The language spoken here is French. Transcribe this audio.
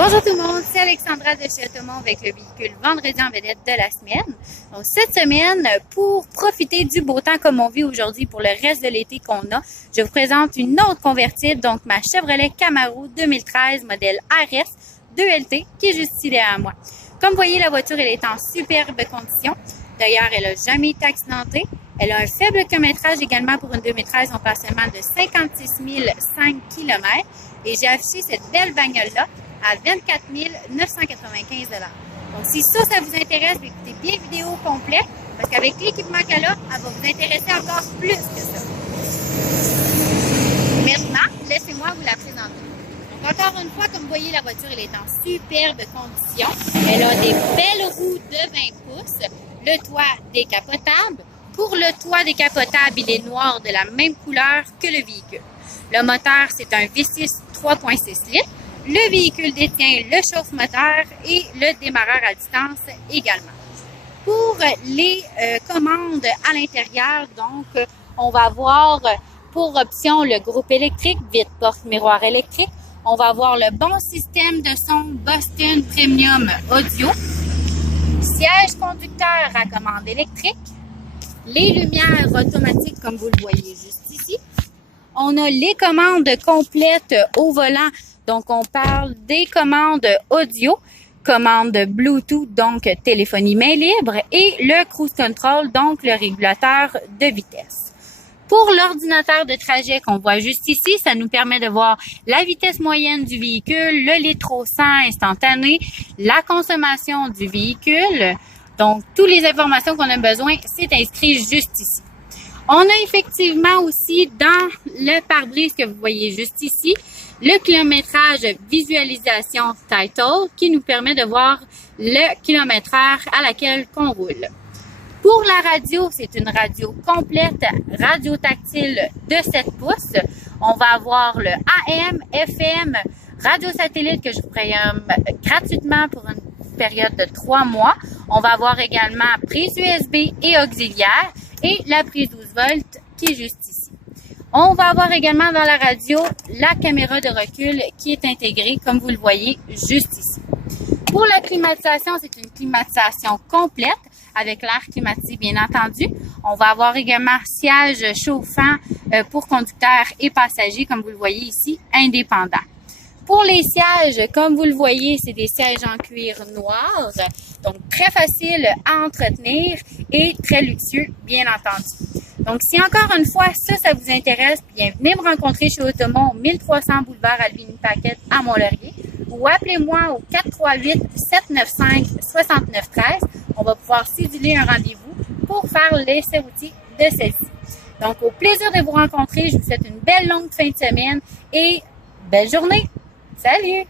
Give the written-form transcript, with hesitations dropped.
Bonjour tout le monde, c'est Alexandra de chez Automont avec le véhicule vendredi en vedette de la semaine. Donc, cette semaine, pour profiter du beau temps comme on vit aujourd'hui pour le reste de l'été qu'on a, je vous présente une autre convertible, donc ma Chevrolet Camaro 2013 modèle RS 2LT qui est juste ici derrière moi. Comme vous voyez, la voiture elle est en superbe condition. D'ailleurs, elle n'a jamais été accidentée. Elle a un faible kilométrage également pour une 2013. On parle seulement de 56 005 km. Et j'ai affiché cette belle bagnole-là à 24 995 $. Donc, si ça vous intéresse, écoutez bien la vidéo complète parce qu'avec l'équipement qu'elle a, elle va vous intéresser encore plus que ça. Maintenant, laissez-moi vous la présenter. Donc, encore une fois, comme vous voyez, la voiture elle est en superbe condition. Elle a des belles roues de 20 pouces, le toit décapotable. Pour le toit décapotable, il est noir de la même couleur que le véhicule. Le moteur, c'est un V6 3.6 litres. Le véhicule détient le chauffe-moteur et le démarreur à distance également. Pour les commandes à l'intérieur, donc, on va avoir pour option le groupe électrique, vitre porte miroir électrique. On va avoir le bon système de son Boston Premium Audio. Siège conducteur à commande électrique. Les lumières automatiques comme vous le voyez juste ici. On a les commandes complètes au volant. Donc, on parle des commandes audio, commandes Bluetooth, donc téléphonie main libre, et le cruise control, donc le régulateur de vitesse. Pour l'ordinateur de trajet qu'on voit juste ici, ça nous permet de voir la vitesse moyenne du véhicule, le litre au 100 instantané, la consommation du véhicule. Donc, toutes les informations qu'on a besoin, c'est inscrit juste ici. On a effectivement aussi dans le pare-brise que vous voyez juste ici, le kilométrage visualisation title qui nous permet de voir le kilomètre-heure à laquelle qu'on roule. Pour la radio, c'est une radio complète, radio tactile de 7 pouces. On va avoir le AM, FM, radio satellite que je vous programme gratuitement pour une période de 3 mois. On va avoir également prise USB et auxiliaire et la prise 12 volts qui est juste ici. On va avoir également dans la radio la caméra de recul qui est intégrée, comme vous le voyez, juste ici. Pour la climatisation, c'est une climatisation complète avec l'air climatisé, bien entendu. On va avoir également siège chauffant pour conducteurs et passagers, comme vous le voyez ici, indépendant. Pour les sièges, comme vous le voyez, c'est des sièges en cuir noir, donc très facile à entretenir et très luxueux, bien entendu. Donc, si encore une fois, ça vous intéresse, bien, venez me rencontrer chez Automont, 1300 boulevard Albini-Paquette à Mont-Laurier, ou appelez-moi au 438-795-6913. On va pouvoir céduler un rendez-vous pour faire l'essai routier de celle-ci. Donc, au plaisir de vous rencontrer, je vous souhaite une belle longue fin de semaine et belle journée! Salut!